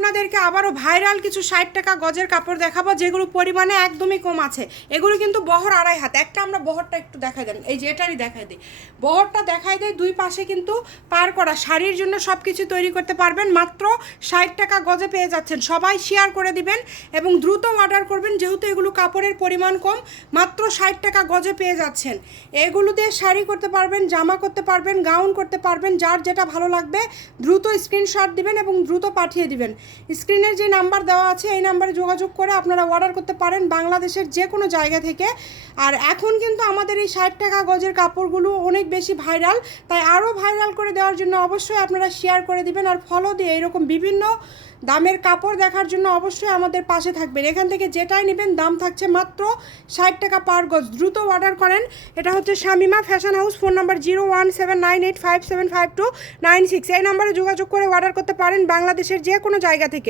আপনাদেরকে আবারও ভাইরাল কিছু 60 টাকা গজের কাপড় দেখাবো, যেগুলো পরিমাণে একদমই কম আছে। এগুলো কিন্তু বহর 2.5 হাত। একটা আমরা বহরটা একটু দেখাই দেন, এই যে এটারই দেখাই দিই, বহরটা দেখাই দেয়। দুই পাশে কিন্তু পার করা, শাড়ির জন্য সব কিছু তৈরি করতে পারবেন। মাত্র 60 টাকা গজে পেয়ে যাচ্ছেন। সবাই শেয়ার করে দিবেন এবং দ্রুত অর্ডার করবেন, যেহেতু এগুলো কাপড়ের পরিমাণ কম। মাত্র 60 টাকা গজে পেয়ে যাচ্ছেন। এগুলো দিয়ে শাড়ি করতে পারবেন, জামা করতে পারবেন, গাউন করতে পারবেন। যার যেটা ভালো লাগবে দ্রুত স্ক্রিনশট দিবেন এবং দ্রুত পাঠিয়ে দিবেন। স্ক্রিনের যে নাম্বার দেওয়া আছে এই নাম্বারে যোগাযোগ করে আপনারা অর্ডার করতে পারেন বাংলাদেশের যে কোনো জায়গা থেকে। আর এখন কিন্তু আমাদের এই 60 টাকা গজের কাপড়গুলো অনেক বেশি ভাইরাল, তাই আরও ভাইরাল করে দেওয়ার জন্য অবশ্যই আপনারা শেয়ার করে দিবেন আর ফলো দিয়ে এরকম বিভিন্ন দামের কাপড় দেখার জন্য অবশ্যই আমাদের পাশে থাকবেন। এখান থেকে যেটাই নেবেন দাম থাকছে মাত্র 60 টাকা পার গজ। দ্রুত অর্ডার করেন। এটা হচ্ছে Shamima fashion house. Phone number 01798575296। এই নাম্বারে যোগাযোগ করে অর্ডার করতে পারেন বাংলাদেশের যে কোনো জায়গা থেকে।